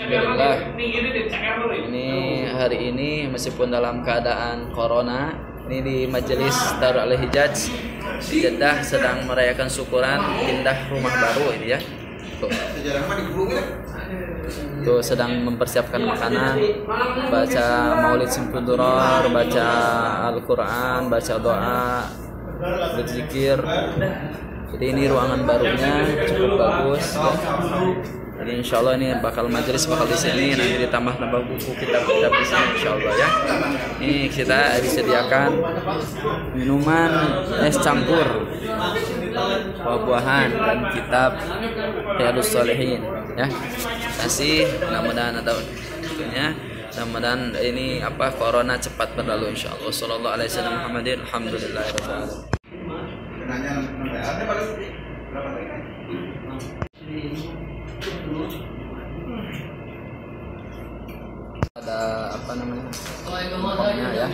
Alhamdulillah, ini hari ini meskipun dalam keadaan corona, ini di Majelis Darul Al-Hijaj di Jeddah sedang merayakan syukuran pindah rumah baru ini ya. Tuh sedang mempersiapkan makanan, baca Maulid Simfuduror, baca Al-Quran, baca doa, berzikir. Jadi ini ruangan barunya cukup bagus. Ya. Jadi insya Allah ini majelis bakal di sini, nanti ditambah buku kitab-kitab di sini insya Allah ya. Ini kita disediakan minuman es campur, buah-buahan dan kitab Riyadhus Shalihin ya. Kasih mudah-mudahan atau tentunya mudah-mudahan ini corona cepat berlalu insya Allah. Sallallahu alaihi wasallam Muhammadin alhamdulillahirabbil alamin. Ada pokoknya ya.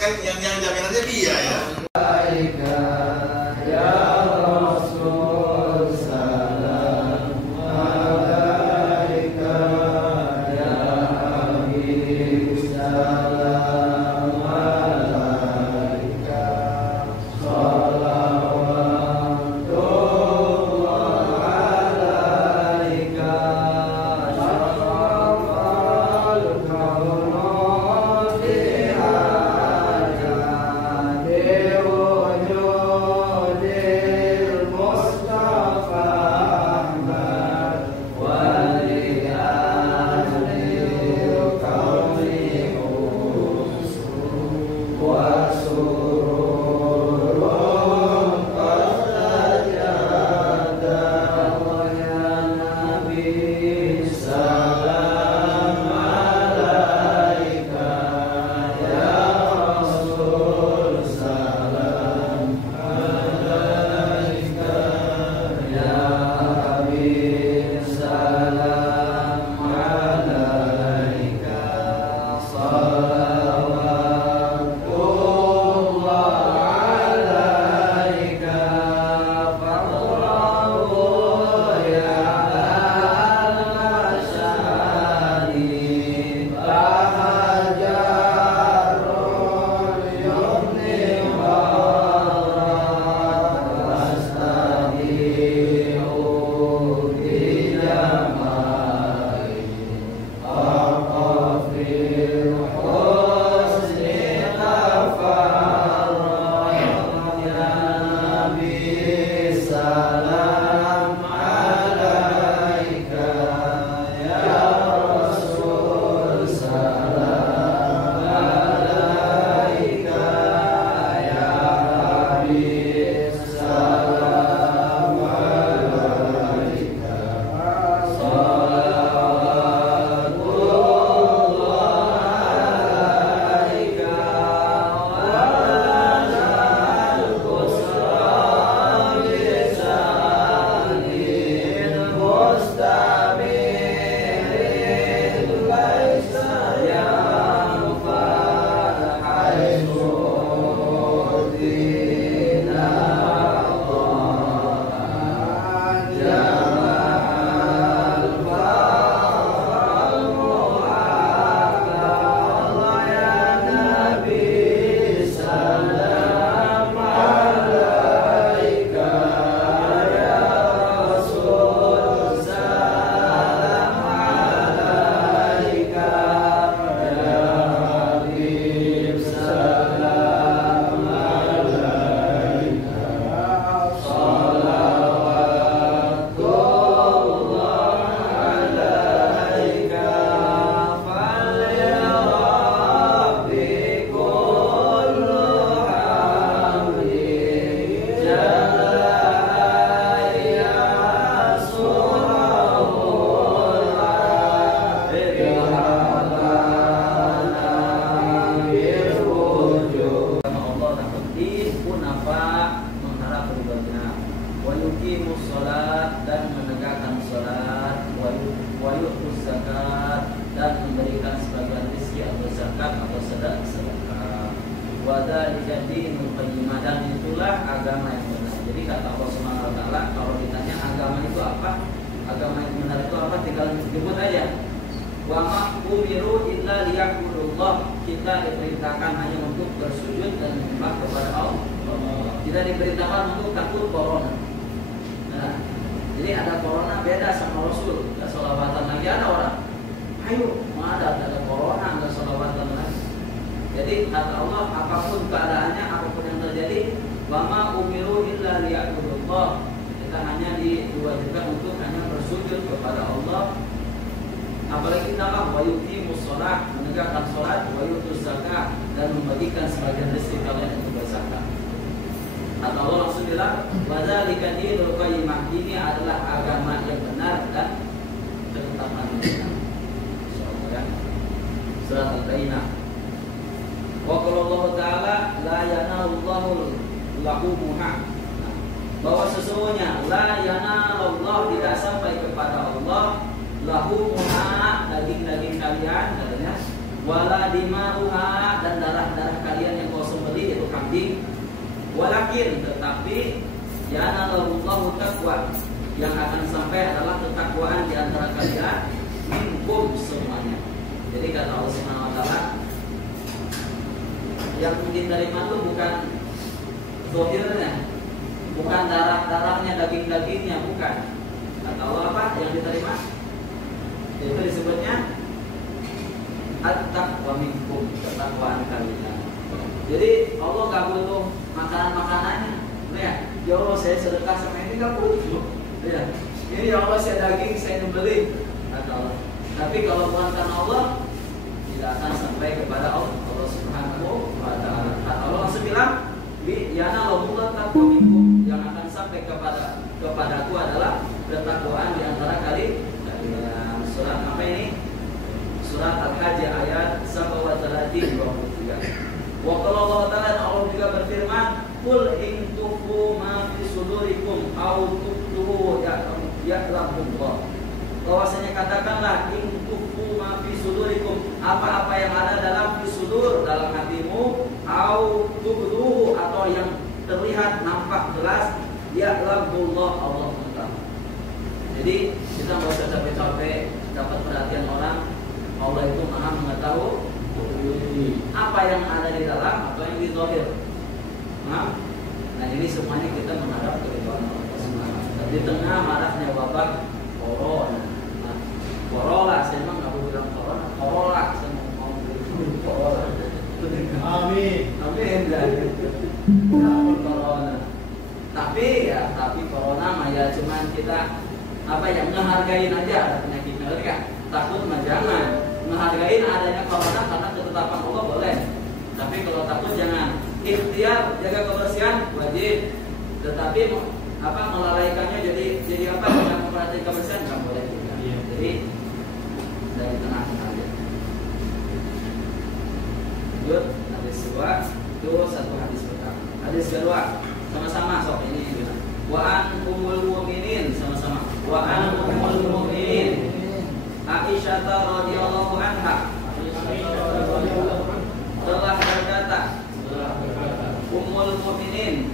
Kan yang jamin aja dia ya. Wadzalika dinul qayyimah, dan itulah agama yang benar. Jadi kata Allah Subhanahu wa taala, kalau ditanya agama itu apa? Agama tinggal jemput aja. Wa ma umiru illa liya'budullah. Kita diperintahkan hanya untuk bersujud dan menyembah kepada Allah. Kita diperintahkan untuk takut corona. Nah, jadi ada corona beda sama Rasul. Gak sholawatan lagi ada orang. Ayo, ada corona nggak sholawatan lagi. Jadi kata Allah, apapun keadaannya, apapun yang terjadi, wa ma umiru illa liya'budullah. Kita hanya diwajibkan untuk hanya bersujud kepada Allah. Apalagi ditambah wa yuqimus shalah, menegakkan salat, wa yutuz zakat, dan membagikan sebagian rezeki kalian untuk berzakat. Kata Allah langsung bilang, wa dzalika dinul qayyimah, ini adalah agama yang benar dan ketetapan yang benar. Insyaallah ya. Surat Al-Bayyinah. Wa qala Allah Ta'ala la yanalullahu lahumuha. Bahwa sesungguhnya la yanalullah, tidak sampai kepada Allah lahumuha, daging-daging kalian katanya, wala dima'uha, dan darah-darah kalian yang kau sembelih itu kambing, walakin, tetapi yanalullahu taqwa, yang akan sampai adalah ketakwaan di antara kalian, minkum semuanya. Jadi kata Allah Subhanahu wa taala, yang diterima itu bukan zahirnya, bukan darah-darahnya, daging-dagingnya, bukan. Kata Allah apa yang diterima? Itu disebutnya at-taqwa minkum, ketakwaan kalian. Jadi Allah gak butuh makanan-makanannya. Ya Allah, saya sedekah sama ini gak butuh. Ya, ini ya Allah, saya daging, saya nyembelih, kata Allah. Tapi kalau bukan karena Allah, tidak akan sampai kepada Allah Subhanahu wa ta'ala. Allah langsung bilang, bi yanalullahu taqwa minkum, yang akan sampai kepadaku adalah ketakwaan di antara kalian. Surat apa ini? Surat Al-Hajj ayat 133. Wa qala Allah Ta'ala, Allah juga berfirman, qul in tukhfu ma fi sudurikum aw tukhfuhu ya'lamullah. Bahwasanya katakanlah, in tukhfu ma fi sudurikum, apa-apa yang ada dalam fi sudur, dalam hatimu, aw tukhfuhu, atau yang terlihat nampak jelas, ya'lamullah, Allah mengetahui. Jadi kita nggak usah capek-capek dapat perhatian orang. Allah itu maha mengetahui apa yang ada di dalam atau yang di zahir. Nah ini semuanya kita menghadap ke ridwan Allah Subhanahu. Di tengah maraknya wabah corona. Nah, corona, saya memang nggak mau bilang corona, corona, saya mau bilang corona. Amin. Amin. Corona. Tapi corona mah ya cuman kita apa yang ngehargain aja penyakitnya, kan? Takut mah jangan. Ngehargain adanya corona karena ketetapan Allah boleh. Tapi kalau takut jangan. Ikhtiar jaga kebersihan wajib. Tetapi melalaikannya jadi apa? Jangan memperhatikan kebersihan nggak boleh juga. Jadi dari tengah aja. Lanjut, hadis kedua itu satu hadis pertama. Hadis kedua sama-sama sok ini. Wa an ummul mu'minin, sama-sama. Wa an ummul mu'minin Aisyah radhiyallahu anha telah berkata, ummul mu'minin,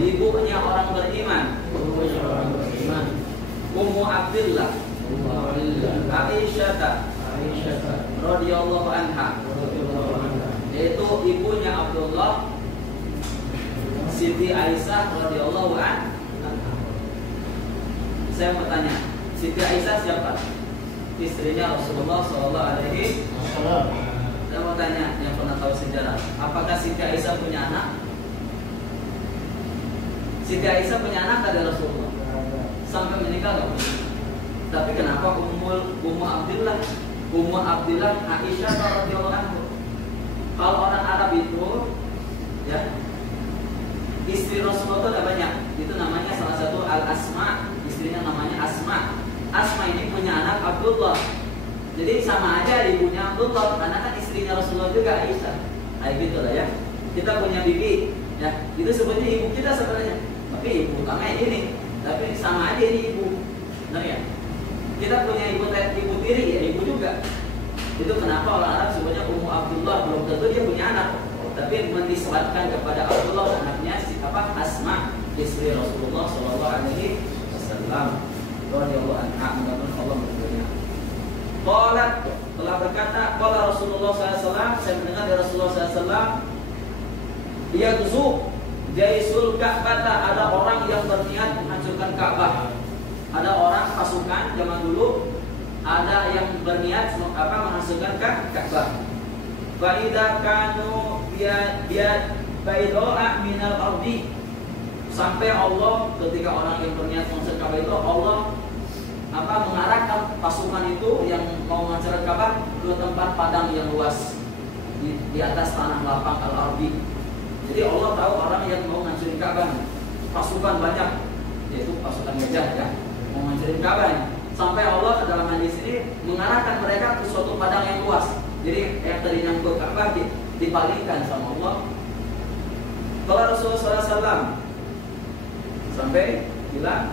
ibunya orang beriman, Ummu Abdillah Aisyah radhiyallahu anha, yaitu ibunya Abdullah Siti Aisyah radhiyallahu anha. Saya mau tanya, Siti Aisyah siapa? Istrinya Rasulullah sallallahu alaihi wasallam. Saya mau tanya, yang pernah tahu sejarah, apakah Siti Aisyah punya anak? Siti Aisyah punya anak dari Rasulullah sampai menikah nggak punya. Tapi kenapa Ummu Abdillah Aisyah radhiyallahu anha? Kalau orang Arab itu, ya, istri Rasulullah itu ada banyak. Itu namanya salah satu Al-Asma, istrinya namanya Asma. Asma ini punya anak Abdullah. Jadi sama aja ibunya Abdullah, karena kan istrinya Rasulullah juga Aisyah. Kayak gitu lah ya. Kita punya bibi, ya, itu sebutnya ibu kita sebenarnya. Tapi ibu utama ini, tapi sama aja ini ibu. Benar ya? Kita punya ibu tiri, ya ibu juga. Itu kenapa orang Arab sebutnya Ummu Abdullah, belum tentu dia punya anak. Tapi menisbatkan kepada Abdullah anaknya Asma, istri Rasulullah sallallahu alaihi wasallam radhiyallahu anha. Mudah-mudahan Allah qala Rasulullah SAW, saya mendengar dari Rasulullah SAW, yaghzu jaisul Ka'bah, ada orang yang berniat menghancurkan Ka'bah. Ada orang pasukan zaman dulu ada yang berniat menghancurkan Ka'bah. Fa idza kanu dia baidoa minal ardi, sampai Allah ketika orang yang berniat menghancurkan Ka'bah itu Allah mengarahkan pasukan itu yang mau menghancurkan Ka'bah ke tempat padang yang luas di atas tanah lapang al-ardi. Jadi Allah tahu orang yang mau menghancurkan Ka'bah, pasukan banyak, yaitu pasukan gajah ya, mau menghancurkan Ka'bah. Sampai Allah ke dalam hadis ini mengarahkan mereka ke suatu padang yang luas. Jadi yang tadinya ke Ka'bah dipalingkan sama Allah. Kalau Rasulullah SAW sampai bilang,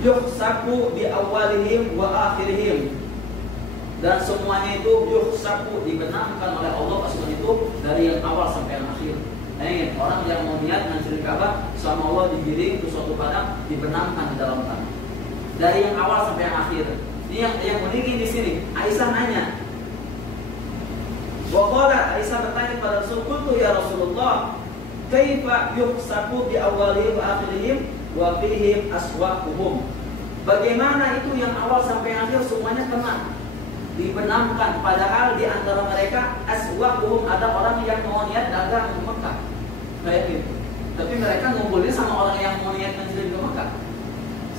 yuhsaku di awalihim wa akhirihim, dan semuanya itu yuhsaku dibenamkan oleh Allah pasukan itu dari yang awal sampai yang akhir. Orang yang mau niat menghancurkan Ka'bah sama Allah digiring ke suatu padang, dibenamkan di dalam tanah dari yang awal sampai yang akhir. Ini yang unik di sini. Aisyah nanya, waqala, Aisyah bertanya kepada Rasul, qultu ya Rasulullah, kaifa yuhsaku bi awalihim wa akhirihim wa fihim aswaquhum. Bagaimana itu yang awal sampai yang akhir semuanya kena dibenamkan, padahal di antara mereka aswaquhum ada orang yang mau niat dagang ke Mekah. Kayak gitu. Tapi mereka ngumpulnya sama orang yang mau niat menjadi ke Mekah.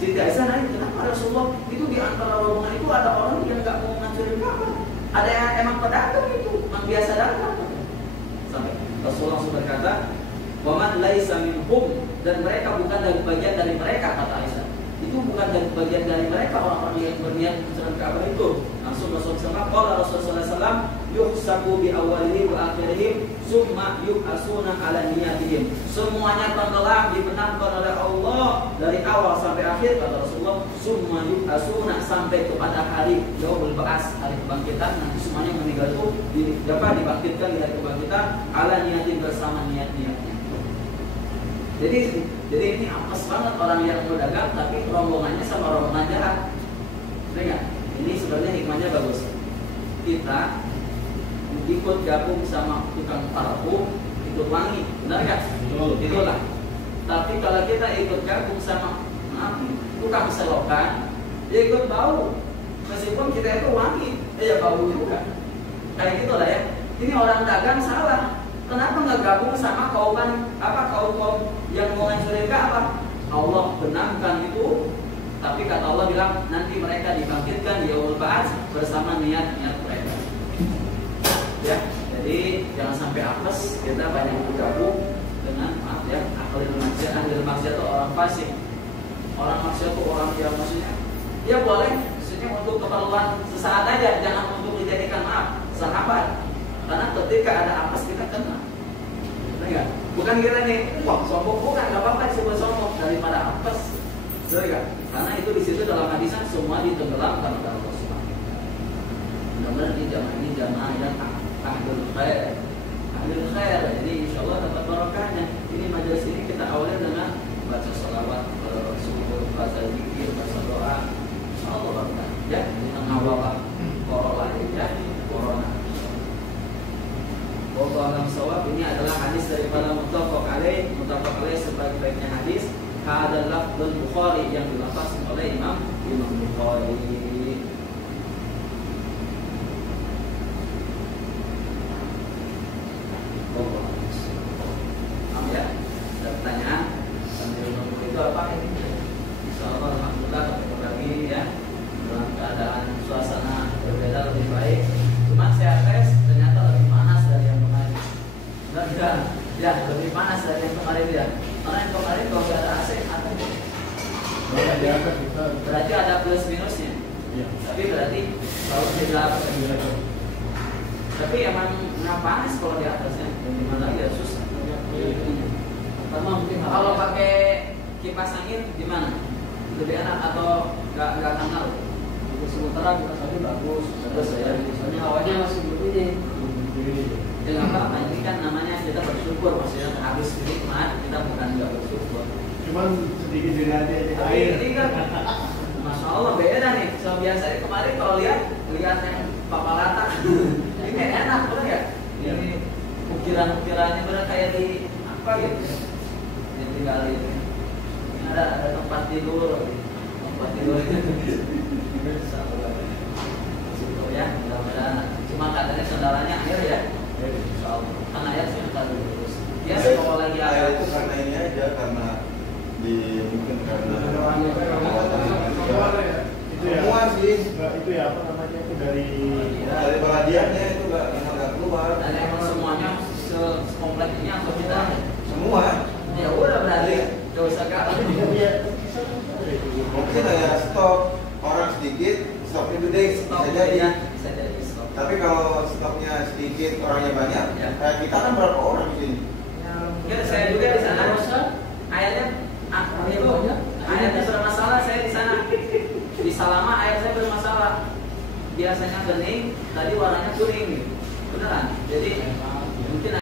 Siti Aisyah nanya, kenapa Rasulullah itu di antara rombongan itu ada orang yang nggak mau ngancurin Ka'bah? Ada yang emang pedagang itu, yang biasa dagang. Sampai Rasulullah langsung berkata, waman laisa minhum, dan mereka bukan dari bagian dari mereka, kata Aisyah. Itu bukan dari bagian dari mereka orang-orang yang berniat mencerahkan Ka'bah itu. Langsung Rasulullah SAW, yuhsabu bi awalihim wa akhirihim, summa yub'asuna ala niyatihim. Semuanya tenggelam dibenamkan oleh Allah dari awal sampai akhir, kata Rasulullah. Summa yub'asuna, sampai kepada hari yaumul ba'ats, hari kebangkitan. Nanti semuanya meninggal itu dibangkitkan di hari kebangkitan ala niyatin, bersama niat-niatnya. Jadi ini apes banget orang yang mau dagang tapi rombongannya sama rombongan jahat. Benar? Ini sebenarnya hikmahnya bagus. Kita ikut gabung sama tukang parfum, ikut wangi, benar nggak? Itulah. Tapi kalau kita ikut gabung sama tukang selokan, dia ikut bau. Meskipun kita itu wangi, ya bau juga. Kayak gitulah ya. Ini orang dagang salah. Kenapa nggak gabung sama kaum yang mau ngancurin Ka'bah? Allah benamkan itu, tapi kata Allah bilang nanti mereka dibangkitkan di yaumul ba'ats bersama niat-niat mereka. Ya, jadi jangan sampai apes kita banyak bergabung dengan ahlul maksiat. Ahlul maksiat itu orang fasik. Orang maksiat itu orang yang maksudnya, ya boleh, maksudnya untuk keperluan sesaat aja, jangan untuk dijadikan sahabat. Karena ketika ada apes kita kena. Enggak? Bukan kita nih, wah sombong, bukan, nggak apa-apa disebut sombong daripada apes. Enggak? Karena itu di situ dalam hadisnya semua ditenggelamkan oleh Allah Subhanahu wa taala. Benar-benar di jamaah ini jamaah yang ahlul khair. Ahlul khair. Jadi insyaallah dapat barokahnya. Ini majelis ini kita awali dengan baca shalawat kepada Rasulullah, baca zikir, baca doa. Insyaallah barokah. Ya, di tengah wabah corona ya, corona. Wallahu a'lam. Ini adalah hadis daripada muttafaq alaih sebaik-baiknya hadis. Hadzal lafdzul Bukhari, yang dilafazkan oleh Imam Bukhari. Ya, ada pertanyaan sambil menunggu itu apa ini? Insyaallah alhamdulillah ketemu lagi ya, dalam keadaan suasana berbeda lebih baik. Cuma saya tes ternyata lebih panas dari yang kemarin. Benar? Ya, lebih panas dari yang kemarin ya. Karena yang kemarin kalau nggak ada AC atau berarti ada plus minusnya. Ya. Tapi berarti kalau tidak, tapi emang nggak panas kalau di atasnya. Gimana lagi ya, susah. Mungkin kalau pakai kipas angin gimana? Lebih enak atau nggak kenal? Sementara kipas angin bagus. Terus ya, soalnya hawanya masih begini. Ya nggak apa-apa, ini kan namanya kita bersyukur, maksudnya habis nikmat, kita bukan nggak bersyukur. Cuman sedikit dari air. Ini kan, masya Allah beda nih. So biasanya kemarin kalau lihat yang papalata. Ini kayak enak bener ya? Ini ukiran-ukirannya bener kayak di apa gitu ya? Jadi tinggal ini ada tempat tidur situ ya, mudah-mudahan. Cuma katanya kendalanya air ya, kan air sih kita lurus. Biasa kalau lagi Air ada itu karena ini aja, karena mungkin karena Itu ya. semua sih Enggak, itu ya apa namanya itu dari dari baladiannya itu nggak keluar dan emang semuanya sekompleks ini atau tidak? semua. Ya udah berarti gak usah kalah. Mungkin kayak stok orang sedikit, stoknya gede Stop bisa jadi. bisa jadi stop. Tapi kalau stoknya sedikit, orangnya banyak, Ya. kayak kita kan berapa orang di sini? Ya, saya juga di sana. Airnya itu airnya bermasalah. Saya di sana di Salama air saya bermasalah. Biasanya bening, tadi warnanya kuning, beneran. Jadi